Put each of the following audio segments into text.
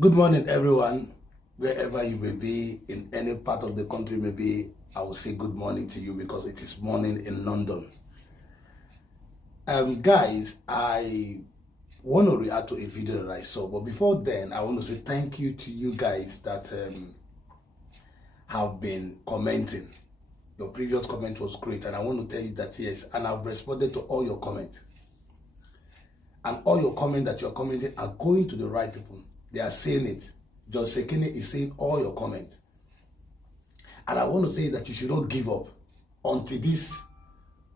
Good morning, everyone. Wherever you may be, in any part of the country may be, I will say good morning to you because it is morning in London. Guys, I want to react to a video that I saw, but before then, I want to say thank you to you guys that have been commenting. Your previous comment was great, and I want to tell you that yes, and I've responded to all your comments. And all your comments that you're commenting are going to the right people. They are saying it. Just Sekani is saying all your comments. And I want to say that you should not give up until this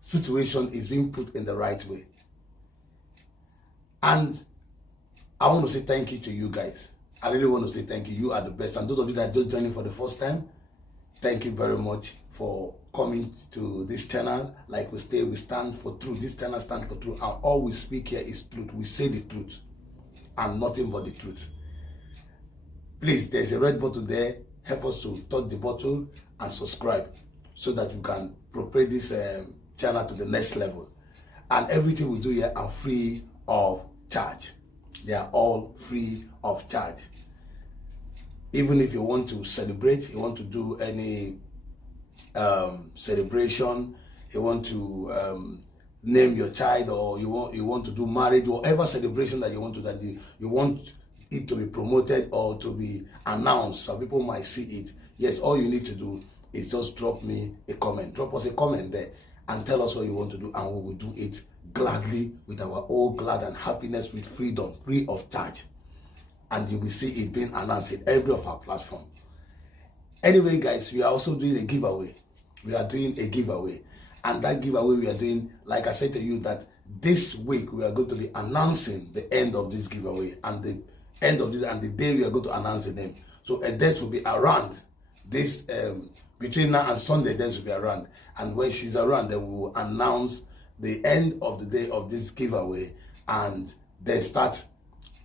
situation is being put in the right way. And I want to say thank you to you guys. I really want to say thank you. You are the best. And those of you that are just joining for the first time, thank you very much for coming to this channel. Like we stand for truth. This channel stands for truth. And all we speak here is truth. We say the truth and nothing but the truth. Please, there's a red button there. Help us to touch the button and subscribe so that you can propagate this channel to the next level. And everything we do here are free of charge. They are all free of charge. Even if you want to celebrate, you want to do any celebration, you want to name your child, or you want to do marriage, whatever celebration that you want to do, you want it to be promoted or to be announced so people might see it. Yes, all you need to do is just drop me a comment. Drop us a comment there and tell us what you want to do, and we will do it gladly with our all glad and happiness, with freedom, free of charge. And you will see it being announced in every of our platform. Anyway, guys, we are also doing a giveaway. We are doing a giveaway. And that giveaway we are doing, like I said to you, that this week we are going to be announcing the end of this giveaway, and the end of this and the day we are going to announce the name. So a date will be around this between now and Sunday. Dates will be around, and when she's around, then we will announce the end of the day of this giveaway, and then start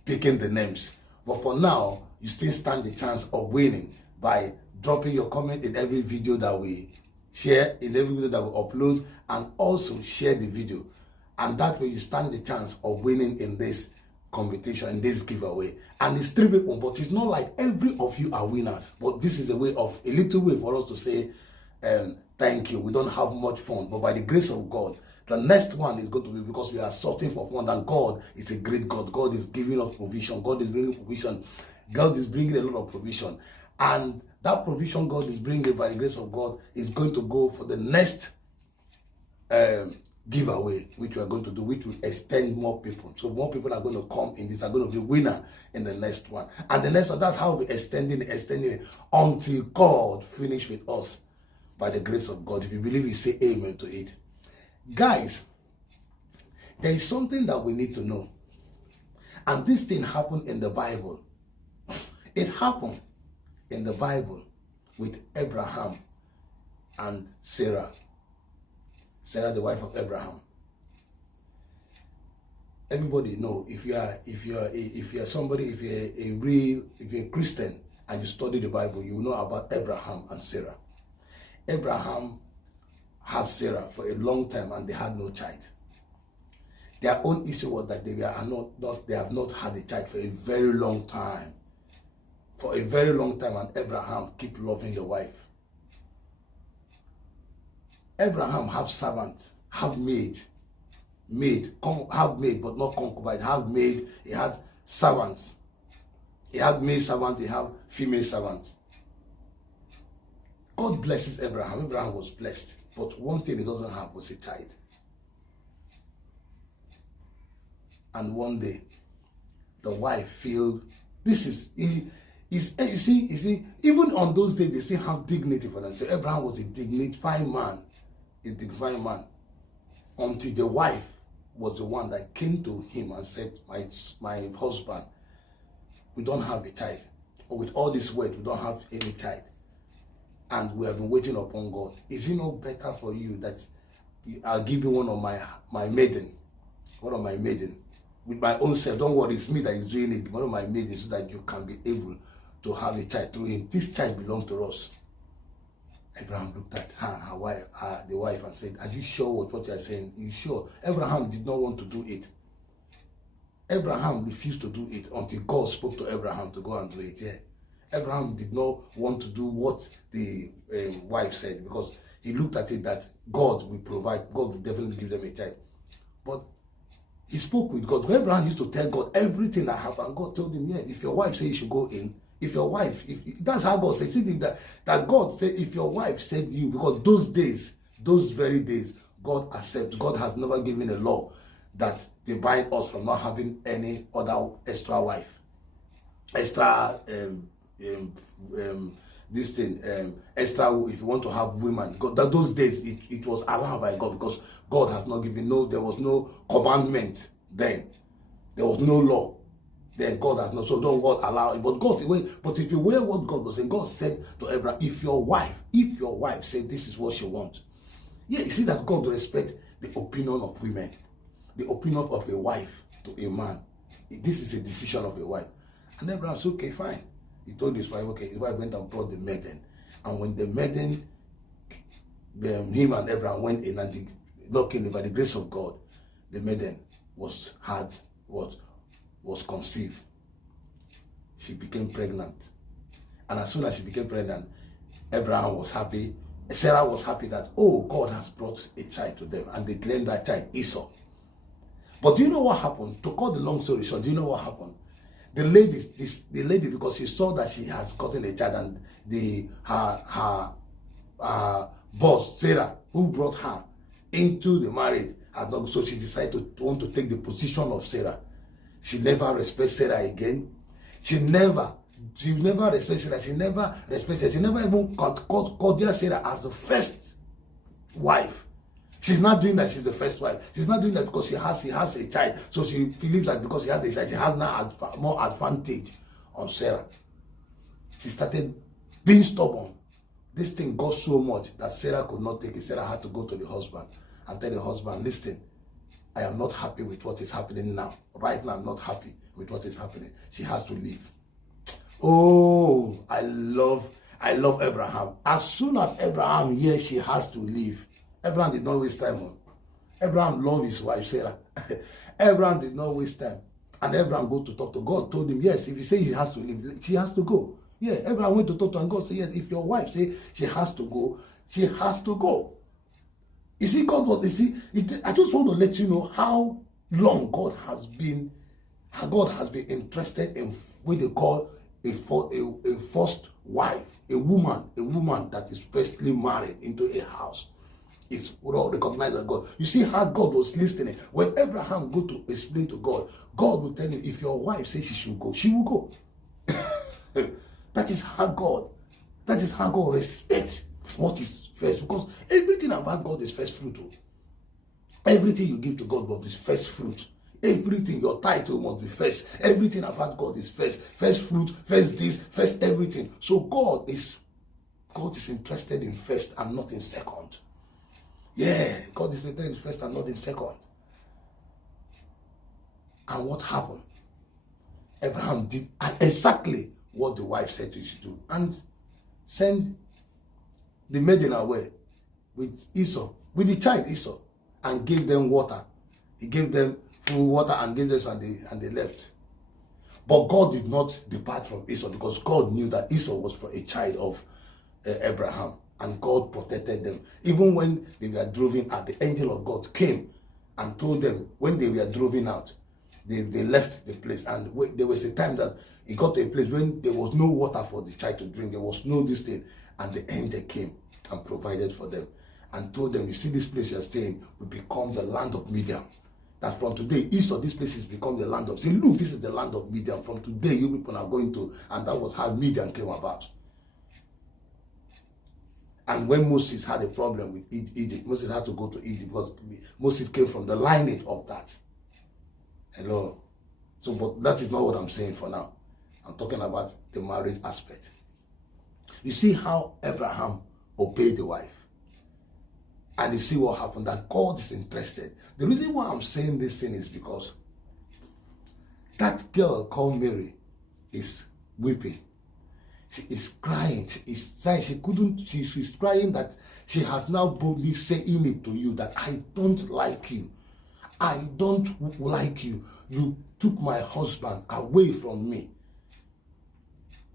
picking the names. But for now, you still stand the chance of winning by dropping your comment in every video that we share, in every video that we upload, and also share the video. And that way you stand the chance of winning in this competition, in this giveaway. And it's 3 people, but it's not like every of you are winners. But this is a little way for us to say thank you. We don't have much fun, but by the grace of God, the next one is going to be, because we are sorting for fun, and God is a great God. God is giving us provision. God is bringing provision. God is bringing a lot of provision. And that provision God is bringing by the grace of God is going to go for the next giveaway, which we are going to do, which will extend more people. So more people are going to come in this, are going to be winner in the next one. And the next one, that's how we're extending it until God finish with us by the grace of God. If you believe, you say amen to it. Guys, there is something that we need to know. And this thing happened in the Bible. It happened in the Bible with Abraham and Sarah. Sarah, the wife of Abraham. Everybody know, if you're a Christian and you study the Bible, you know about Abraham and Sarah. Abraham had Sarah for a long time, and they had no child. Their own issue was that they have not had a child for a very long time. For a very long time, and Abraham keep loving the wife. Abraham have servants, have maid, have maid, but not concubine, have maid. He had servants. He had male servants, he have female servants. God blesses Abraham. Abraham was blessed. But one thing he doesn't have was a child. And one day, the wife feel this you see, even on those days, they still have dignity for themselves. So Abraham was a dignified man. Until the wife was the one that came to him and said, my husband, we don't have a child. Or with all this weight, we don't have any child. And we have been waiting upon God. Is it not better for you that I'll give you one of my maiden, with my own self? Don't worry, it's me that is doing it. One of my maidens, so that you can be able to have a child through him. This child belongs to us. Abraham looked at her wife, the wife, and said, are you sure what you are saying? Are you sure? Abraham did not want to do it. Abraham refused to do it until God spoke to Abraham to go and do it. Yeah. Abraham did not want to do what the wife said, because he looked at it that God will provide, God will definitely give them a child. But he spoke with God. Abraham used to tell God everything that happened. God told him, yeah, if your wife says you should go in, if your wife, if that's how God said, see that God said, if your wife said you, because those days, those very days, God accepts. God has never given a law that divide us from not having any other extra wife, extra this thing, extra, if you want to have women. God, that those days it was allowed by God, because God has not given, there was no commandment then, there was no law then. God has not, so don't God allow it. But God, but if you wear what God was saying, God said to Abraham, if your wife said this is what she wants, yeah, you see that God respects the opinion of women, the opinion of a wife to a man. This is a decision of a wife. And Abraham said, okay, fine. He told his wife, okay, his wife went and brought the maiden. And when the maiden, him and Abraham went in, and luckily by the grace of God, the maiden was conceived. She became pregnant. And as soon as she became pregnant, Abraham was happy. Sarah was happy that, oh, God has brought a child to them. And they named that child Esau. But do you know what happened? To cut the long story short, do you know what happened? The lady, because she saw that she has gotten a child, and her boss, Sarah, who brought her into the marriage, had not, so she decided to want to take the position of Sarah. She never respects Sarah again. She never respects Sarah. She never respects her. She never even called Sarah as the first wife. She's not doing that. She's the first wife. She's not doing that because she has a child. So she believes that because she has a child, she has now more advantage on Sarah. She started being stubborn. This thing got so much that Sarah could not take it. Sarah had to go to the husband and tell the husband, listen, I am not happy with what is happening now. Right now, I'm not happy with what is happening. She has to leave. Oh, I love Abraham. As soon as Abraham hears she has to leave, Abraham did not waste time on. Abraham loved his wife Sarah. Abraham did not waste time. And Abraham go to talk to God, told him, yes, if he say he has to leave, she has to go. Yeah, Abraham went to talk to her, and God said, yes, if your wife say she has to go, she has to go. You see, I just want to let you know how long God has been interested in what they call a first wife, a woman that is firstly married into a house. Is all recognized by God. You see how God was listening. When Abraham go to explain to God, God will tell him, if your wife says she should go, she will go. That is how God respects what is first. Because everything about God is first fruit. Everything you give to God must be first fruit. Everything, your title must be first. Everything about God is first. First fruit, first this, first everything. So God is interested in first and not in second. Yeah, God is interested in first and not in second. And what happened? Abraham did exactly what the wife said he should do, and send the maiden away with Esau, with the child Esau, and gave them water. He gave them full water and gave them, and they left. But God did not depart from Esau, because God knew that Esau was a child of Abraham. And God protected them. Even when they were driven out, the angel of God came and told them, when they were driven out, they left the place. And there was a time that it got to a place when there was no water for the child to drink. There was no this thing. And the angel came and provided for them and told them, you see, this place you're staying will become the land of Midian. That from today, Esau, this place has become the land of. Say, look, this is the land of Midian. From today, you people are going to. And that was how Midian came about. And when Moses had a problem with Egypt, Moses had to go to Egypt because Moses came from the lineage of that. Hello. So, but that is not what I'm saying for now. I'm talking about the marriage aspect. You see how Abraham obeyed the wife. And you see what happened, that God is interested. The reason why I'm saying this thing is because that girl called Mary is weeping. She is crying. She is saying she's crying that she has now boldly saying it to you that I don't like you. I don't like you. You took my husband away from me.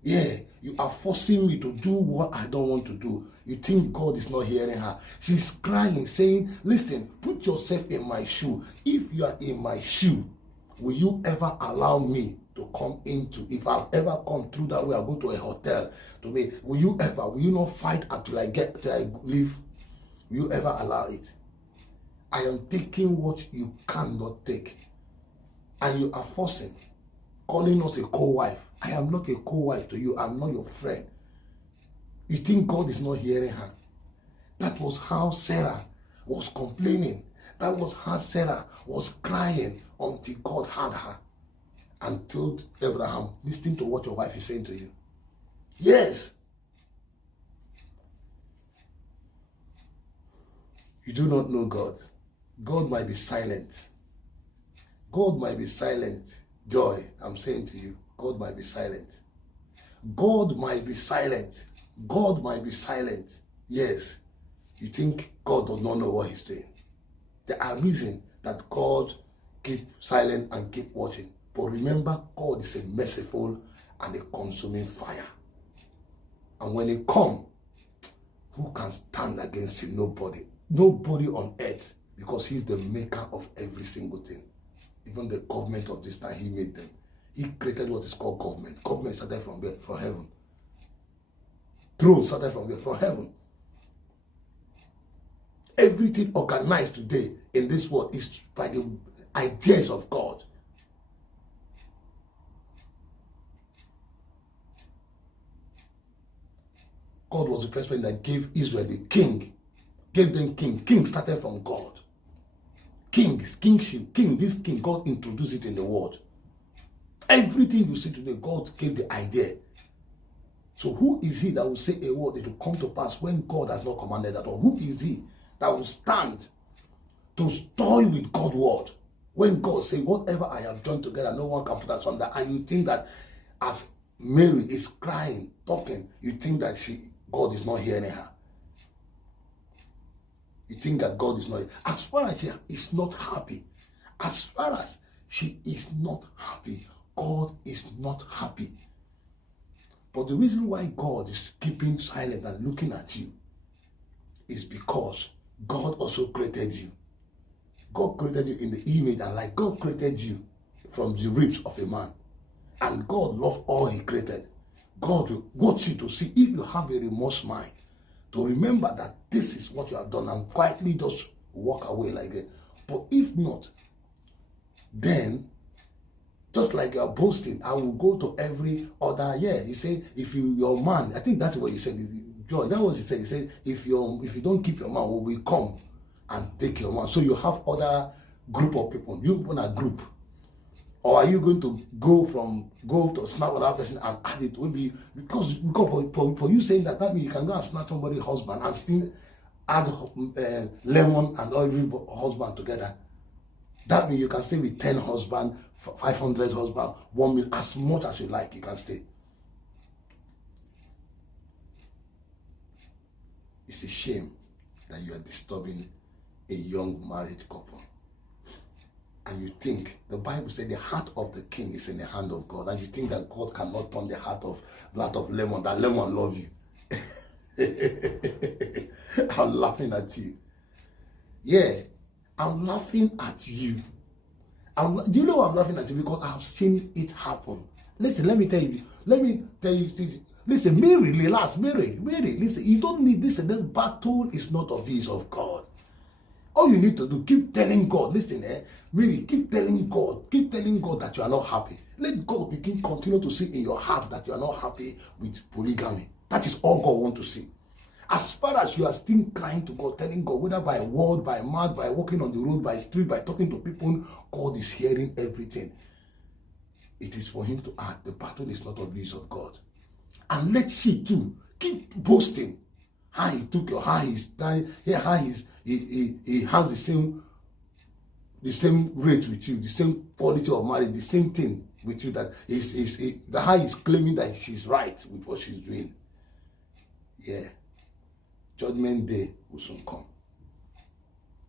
Yeah, you are forcing me to do what I don't want to do. You think God is not hearing her. She's crying, saying, listen, put yourself in my shoe. If you are in my shoe, will you ever allow me to come into, if I've ever come through that way, I'll go to a hotel to me. Will you not fight until I leave? Will you ever allow it? I am taking what you cannot take. And you are forcing, calling us a co-wife. I am not a co-wife to you. I'm not your friend. You think God is not hearing her? That was how Sarah was complaining. That was how Sarah was crying until God heard her and told Abraham, listen to what your wife is saying to you. Yes. You do not know God. God might be silent. God might be silent. Joy, I'm saying to you, God might be silent. God might be silent. God might be silent. Yes. You think God does not know what he's doing. There are reasons that God keep silent and keep watching. But remember, God is a merciful and a consuming fire. And when he comes, who can stand against him? Nobody. Nobody on earth, because he's the maker of every single thing. Even the government of this time, he made them. He created what is called government. Government started from where? From heaven. Throne started from where? From heaven. Everything organized today in this world is by the ideas of God. God was the first one that gave Israel the king. Gave them king. King started from God. Kings, kingship, king, this king, God introduced it in the world. Everything you see today, God gave the idea. So who is he that will say a word that will come to pass when God has not commanded at all? Who is he that will stand to toy with God's word? When God says, whatever I have joined together, no one can put us under. And you think that as Mary is crying, talking, you think that God is not hearing her. You think that God is not. As far as she is not happy, as far as she is not happy, God is not happy. But the reason why God is keeping silent and looking at you is because God also created you. God created you in the image and like God created you from the ribs of a man. And God loved all he created. God will watch you to see if you have a remorse mind, to remember that this is what you have done and quietly just walk away like that. But if not, then just like you are boasting, I will go to every other. Yeah, he said, if your man, I think that's what he said. Joy, that was he said. He said, if you don't keep your man, we will come and take your man. So you have other group of people. You open a group. Or are you going to go to snatch another person and add it? Maybe because for you saying that means you can go and snatch somebody's husband and still add lemon and every husband together. That means you can stay with 10 husbands, 500 husbands, 1 million, as much as you like, you can stay. It's a shame that you are disturbing a young married couple. And you think, the Bible said the heart of the king is in the hand of God. And you think that God cannot turn the heart of lemon, that lemon love you. I'm laughing at you. Yeah, I'm laughing at you. Do you know why I'm laughing at you? Because I've seen it happen. Listen, let me tell you. Listen, Mary, relax. Mary, listen, you don't need this. The battle is not of his, of God. All you need to do, keep telling God, listen, Mary, keep telling God that you are not happy. Let God continue to see in your heart that you are not happy with polygamy. That is all God wants to see. As far as you are still crying to God, telling God, whether by word, by mouth, by walking on the road, by street, by talking to people, God is hearing everything. It is for him to act. The battle is not of his, of God. And let she too keep boasting how he took your, how he's dying, how he has the same rate with you, the same quality of marriage, the same thing with you, that how he's claiming that she's right with what she's doing. Yeah. Judgment day will soon come.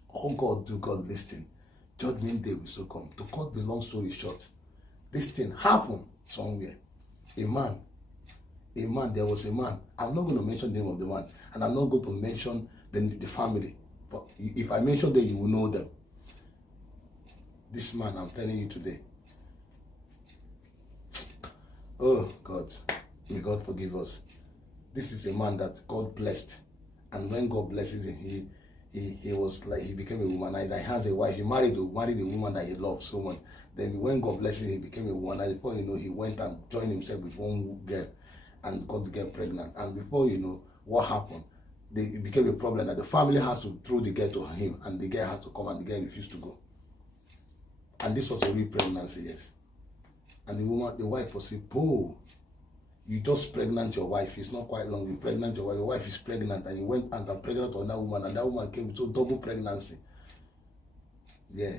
All God do, God listen. Judgment day will so come. To cut the long story short, this thing happened somewhere. A man, there was a man. I'm not going to mention the name of the man, and I'm not going to mention the family. But if I mention them, you will know them. This man, I'm telling you today. Oh God, may God forgive us. This is a man that God blessed, and when God blesses him, he was like, he became a womanizer. He has a wife. He married a woman that he loved so much. Then when God blessed him, he became a womanizer. Before you know, he went and joined himself with one girl, and got the girl pregnant. And before you know, what happened? It became a problem that the family has to throw the girl to him, and the girl has to come, and the girl refused to go. And this was a real pregnancy, yes. And the wife was saying, "Oh, you just pregnant your wife. It's not quite long. You pregnant your wife. Your wife is pregnant, and you went and are pregnant on that woman, and that woman came with double pregnancy." Yeah.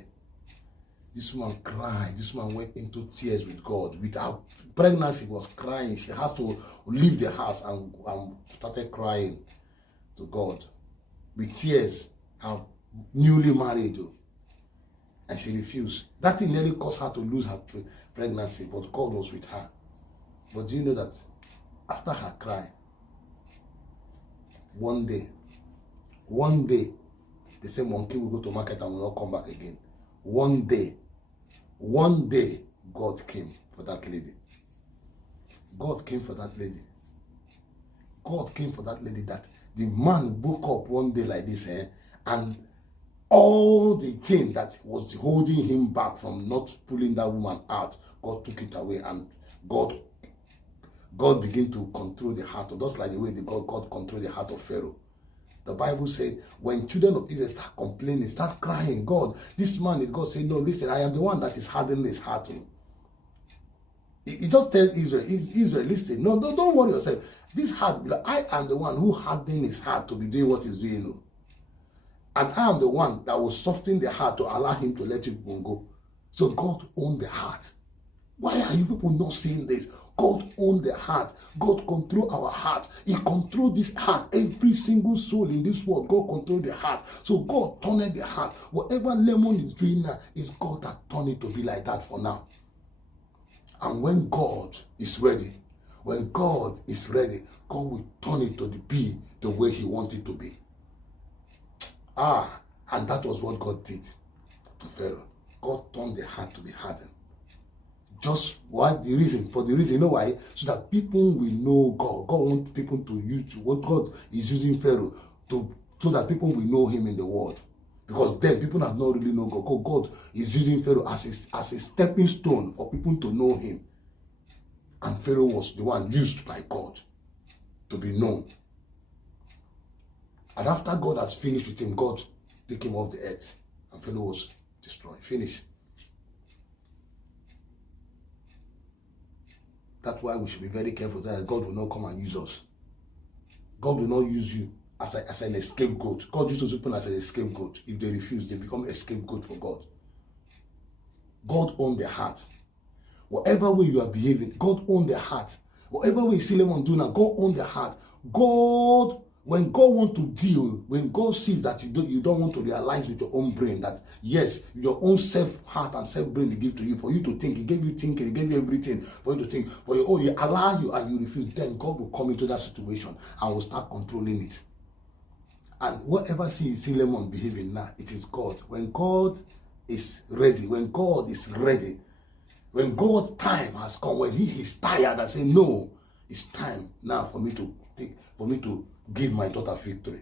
This woman cried. This woman went into tears with God. With her pregnancy, was crying. She has to leave the house and started crying to God with tears. Her newly married, and she refused. That thing nearly caused her to lose her pregnancy, but God was with her. But do you know that after her cry, one day, the same monkey will go to market and will not come back again. One day, God came for that lady. God came for that lady. God came for that lady, that the man woke up one day like this, and all the thing that was holding him back from not pulling that woman out, God took it away, and God began to control the heart, just like the way God controlled the heart of Pharaoh. The Bible said, when children of Israel start complaining, start crying, God, this man is God, say, no, listen, I am the one that is hardening his heart. He just tells Israel, listen, no, don't worry yourself. This heart, I am the one who hardened his heart to be doing what he's doing. And I am the one that will soften the heart to allow him to let it go. So God owned the heart. Why are you people not seeing this? God owns the heart. God controls our heart. He controls this heart. Every single soul in this world, God controls the heart. So God turned the heart. Whatever Lemon is doing now, is God that turned it to be like that for now. And when God is ready, God will turn it to be the way he wants it to be. And that was what God did to Pharaoh. God turned the heart to be hardened. Just what the reason? For the reason, you know why? So that people will know God. God wants people to use what God is using Pharaoh so that people will know him in the world. Because then people have not really know God. God is using Pharaoh as a stepping stone for people to know him. And Pharaoh was the one used by God to be known. And after God has finished with him, God took him off the earth. And Pharaoh was destroyed. Finished. That's why we should be very careful that God will not come and use us. God will not use you as an scapegoat. God used those people as a scapegoat. If they refuse, they become a scapegoat for God. God owns their heart. Whatever way you are behaving, God owns their heart. Whatever way you see them do now, God owns their heart. When God wants to deal, when God sees that you don't want to realize with your own brain that, yes, your own self-heart and self-brain He gives to you, for you to think. He gave you thinking, He gave you everything for you to think. For you, He allow you and you refuse, then God will come into that situation and will start controlling it. And whatever see Lemon behaving now, it is God. When God is ready, when God's time has come, when He is tired and say, no, it's time now for me to give my daughter victory,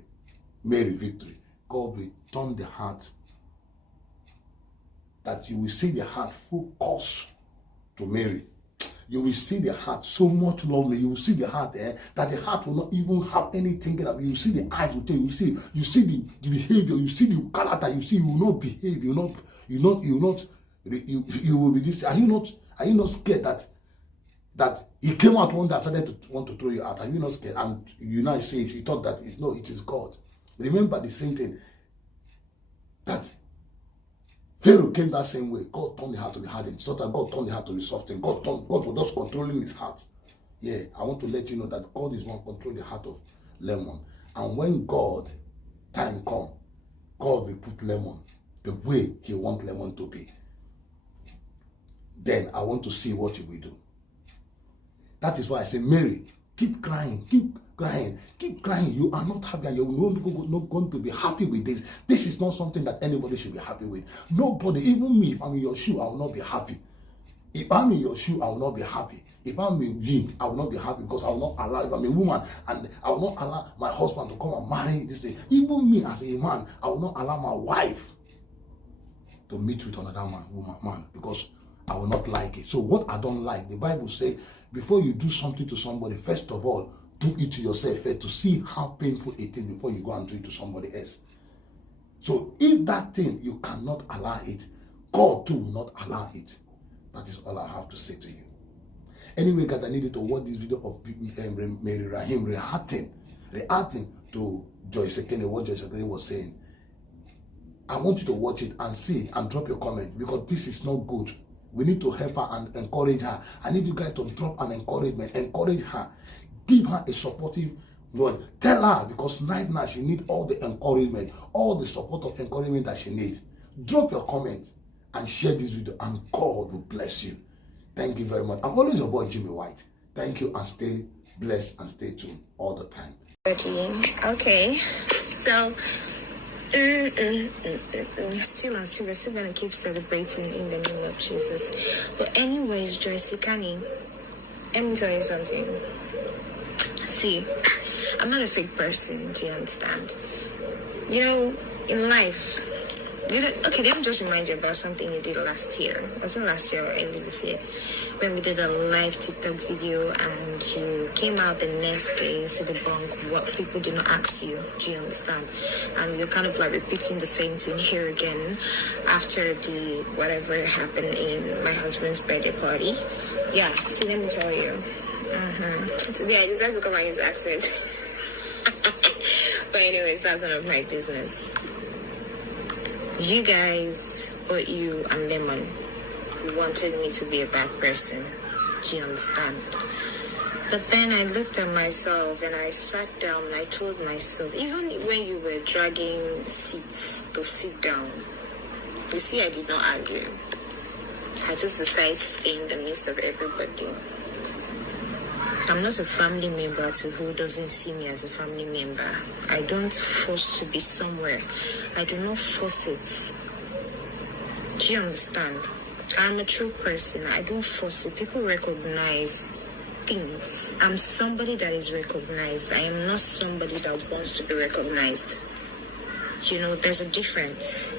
Mary victory. God will turn the heart, that you will see the heart focus to Mary. You will see the heart so much lovely. You will see the heart that the heart will not even have anything. You will see the eyes will tell you. You see the behavior. You see the character. You see you will not behave. You will be this. Are you not scared that he came out one day and started to want to throw you out? Are you not scared? And you now say he thought that it is God. Remember the same thing. That Pharaoh came that same way. God turned the heart to be hardened. So that God turned the heart to be softened. God was just controlling his heart. Yeah, I want to let you know that God is one control the heart of Lemon. And when time come, God will put Lemon the way he wants Lemon to be, then I want to see what you will do. That is why I say, Mary, keep crying, keep crying, keep crying. You are not happy and you're not going to be happy with this. This is not something that anybody should be happy with. Nobody, even me, if I'm in your shoe, I will not be happy. If I'm in your shoe, I will not be happy. If I'm in him, I will not be happy because I will not allow, if I'm a woman, and I will not allow my husband to come and marry this thing. Even me as a man, I will not allow my wife to meet with another man, because I will not like it. So what I don't like, the Bible said, before you do something to somebody, first of all, do it to yourself first to see how painful it is before you go and do it to somebody else. So if that thing, you cannot allow it, God too will not allow it. That is all I have to say to you. Anyway, guys, I needed to watch this video of Mary Raheem reacting to Sekani, what Sekani was saying. I want you to watch it and see and drop your comment, because this is not good. We need to help her and encourage her. I need you guys to drop an encouragement. Encourage her. Give her a supportive word. Tell her, because right now she needs all the encouragement, all the support of encouragement that she needs. Drop your comment and share this video, and God will bless you. Thank you very much. I'm always your boy, Jimmy White. Thank you, and stay blessed and stay tuned all the time. Okay, so still we're still gonna keep celebrating in the name of Jesus. But anyways, Sekani, let me tell you something. See, I'm not a fake person, do you understand? You know, in life, okay, let me just remind you about something you did last year. Was it last year or early this year? When we did a live TikTok video and you came out the next day to debunk what people did not ask you. Do you understand? And you're kind of like repeating the same thing here again after the whatever happened in my husband's birthday party. Yeah, see, let me tell you. Today I decided to come and use accent. But anyways, that's none of my business. You guys, but you and Lemon, wanted me to be a bad person. Do you understand? But then I looked at myself and I sat down and I told myself, even when you were dragging seats to sit down, you see, I did not argue. I just decided to stay in the midst of everybody. I'm not a family member to who doesn't see me as a family member. I don't force to be somewhere. I do not force it. Do you understand? I'm a true person. I don't force it. People recognize things. I'm somebody that is recognized. I am not somebody that wants to be recognized. You know, there's a difference.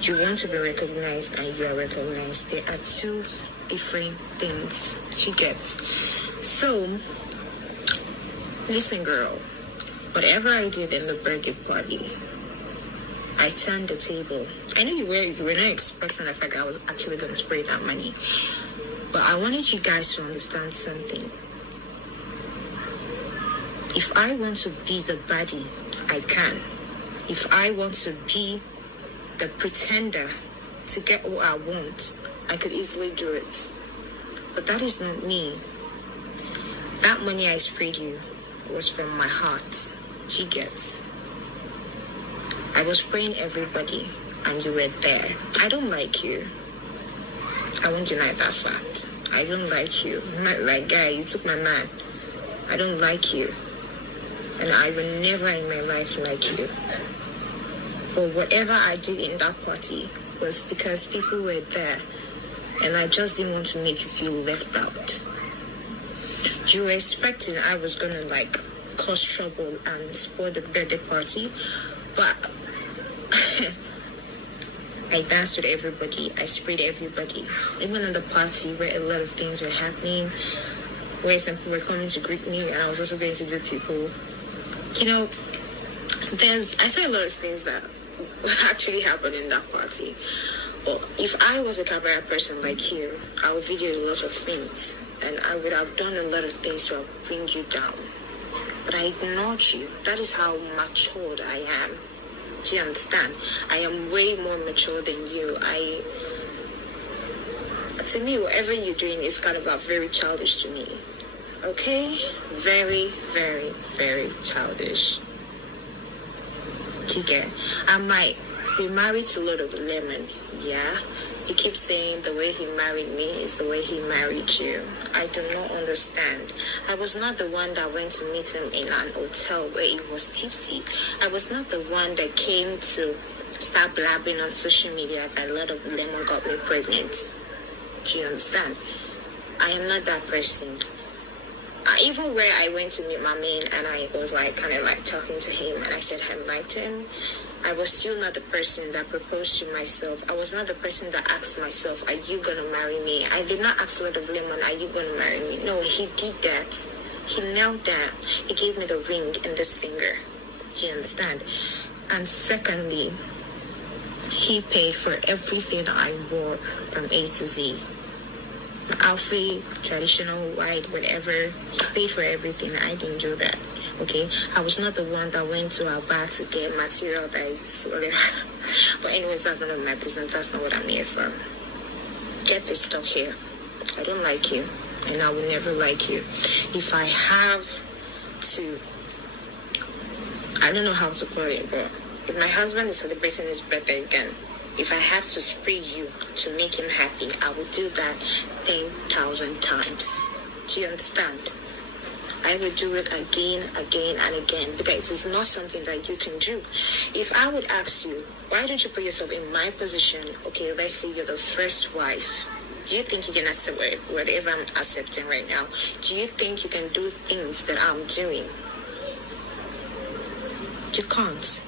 You want to be recognized and you are recognized. There are two different things. You get. So, listen, girl. Whatever I did in the birthday party, I turned the table. I know you were not expecting the fact that I was actually going to spray that money. But I wanted you guys to understand something. If I want to be the baddie, I can. If I want to be the pretender to get what I want, I could easily do it. But that is not me. That money I sprayed you was from my heart. She gets. I was praying everybody, and you were there. I don't like you. I won't deny that fact. I don't like you. Like, guy, you took my man. I don't like you. And I will never in my life like you. But whatever I did in that party was because people were there. And I just didn't want to make you feel left out. You were expecting I was going to, like, cause trouble and spoil the birthday party. But I danced with everybody. I sprayed everybody. Even in the party where a lot of things were happening, where some people were coming to greet me, and I was also going to greet people. You know, I saw a lot of things that actually happened in that party. But if I was a camera person like you, I would video a lot of things. And I would have done a lot of things to bring you down. But I ignored you. That is how matured I am. Do you understand? I am way more mature than you. To me, whatever you're doing is kind of like very childish to me. Okay? Very, very, very childish. Do you get? I might He married to Lord of Lemon, yeah. He keeps saying the way he married me is the way he married you. I do not understand. I was not the one that went to meet him in an hotel where he was tipsy. I was not the one that came to start blabbing on social media that Lord of Lemon got me pregnant. Do you understand? I am not that person. Even where I went to meet my man and I was like kind of like talking to him and I said I liked him, I was still not the person that proposed to myself. I was not the person that asked myself, are you going to marry me? I did not ask Lord of Lemon, are you going to marry me? No, he did that. He knelt down. He gave me the ring and this finger. Do you understand? And secondly, he paid for everything I wore from A to Z. My outfit, traditional, white, whatever. He paid for everything. I didn't do that. Okay? I was not the one that went to our bar to get material that is whatever. But anyways, that's none of my business. That's not what I'm here for. Get this stuck here. I don't like you. And I will never like you. If I have to, I don't know how to put it, but if my husband is celebrating his birthday again, if I have to spray you to make him happy, I will do that 10,000 times. Do you understand? I will do it again and again because it is not something that you can do. If I would ask you, why don't you put yourself in my position? Okay, let's say you're the first wife. Do you think you can accept whatever I'm accepting right now? Do you think you can do things that I'm doing? You can't.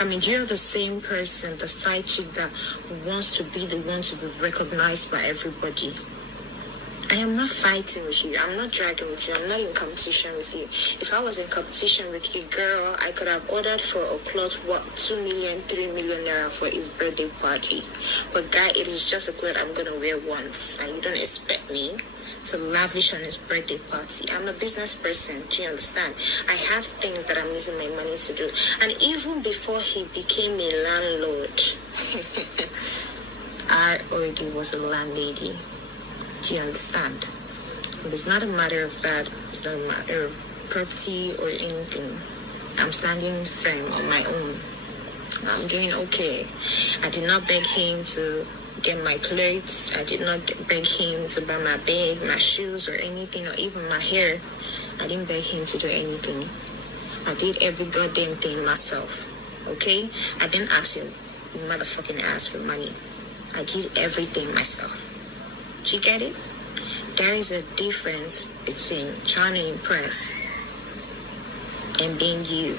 I mean, you're the same person, the side chick that wants to be the one to be recognized by everybody. I am not fighting with you. I'm not dragging with you. I'm not in competition with you. If I was in competition with you, girl, I could have ordered for a plot, 2 million, 3 million naira for his birthday party. But guy, it is just a cloth I'm going to wear once. And you don't expect me to lavish on his birthday party. I'm a business person. Do you understand? I have things that I'm using my money to do. And even before he became a landlord, I already was a landlady. Do you understand? It's not a matter of that. It's not a matter of property or anything. I'm standing firm on my own. I'm doing okay. I did not beg him to get my clothes. I did not beg him to buy my bag, my shoes, or anything, or even my hair. I didn't beg him to do anything. I did every goddamn thing myself. Okay? I didn't ask him motherfucking ass for money. I did everything myself. Do you get it? There is a difference between trying to impress and being you.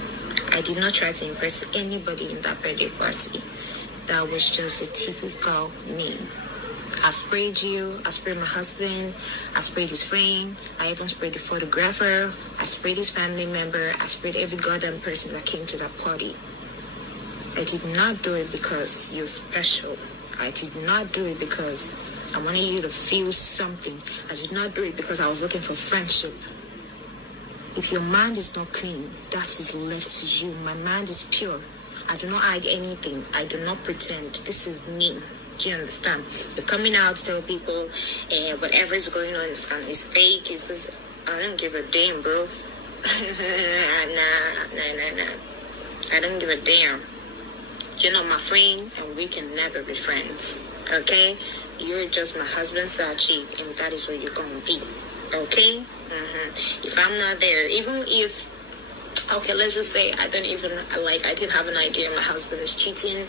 I did not try to impress anybody in that birthday party. That was just a typical me. I sprayed you, I sprayed my husband, I sprayed his friend, I even sprayed the photographer, I sprayed his family member, I sprayed every goddamn person that came to that party. I did not do it because you're special. I did not do it because I wanted you to feel something. I did not do it because I was looking for friendship. If your mind is not clean, that is left to you. My mind is pure. I do not hide anything. I do not pretend. This is me. Do you understand? You're coming out to tell people whatever is going on is fake. Is this? I don't give a damn, bro. Nah. I don't give a damn. You're not my friend, and we can never be friends. Okay? You're just my husband's side chick, and that is what you're gonna be. Okay? If I'm not there, even if, okay, let's just say I didn't have an idea my husband is cheating.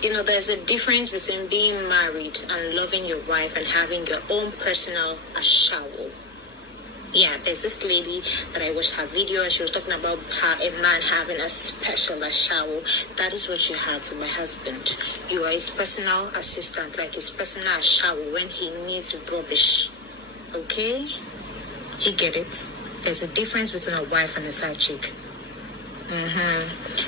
You know, there's a difference between being married and loving your wife and having your own personal shower. Yeah, there's this lady that I watched her video and she was talking about how a man having a special shower. That is what you had to my husband. You are his personal assistant, like his personal shower when he needs rubbish. Okay? You get it? There's a difference between a wife and a side chick.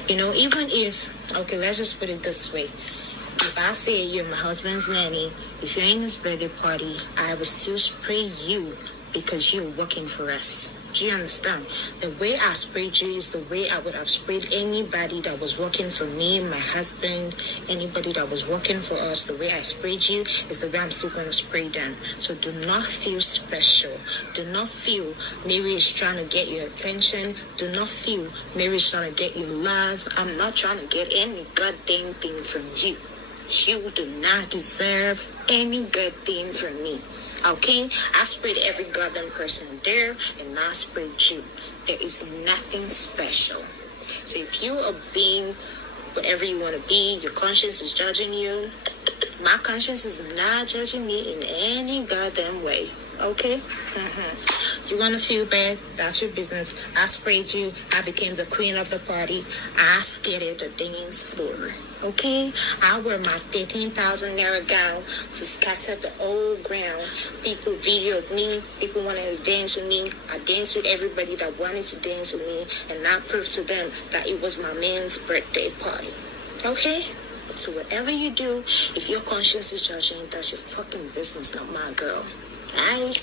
You know, even if, okay, let's just put it this way. If I say you're my husband's nanny, if you're in his birthday party, I will still spray you because you're working for us. Do you understand? The way I sprayed you is the way I would have sprayed anybody that was working for me, my husband, anybody that was working for us. The way I sprayed you is the way I'm still going to spray them. So do not feel special. Do not feel Mary is trying to get your attention. Do not feel Mary is trying to get your love. I'm not trying to get any goddamn thing from you. You do not deserve any good thing from me. Okay? I sprayed every goddamn person there, and I sprayed you. There is nothing special. So if you are being whatever you want to be, your conscience is judging you. My conscience is not judging me in any goddamn way. Okay? You want to feel bad? That's your business. I sprayed you. I became the queen of the party. I skated the dance floor. Okay? I wear my 13,000 naira gown to scatter the old ground. People videoed me. People wanted to dance with me. I danced with everybody that wanted to dance with me. And I proved to them that it was my man's birthday party. Okay? So whatever you do, if your conscience is judging, that's your fucking business, not my girl. Bye.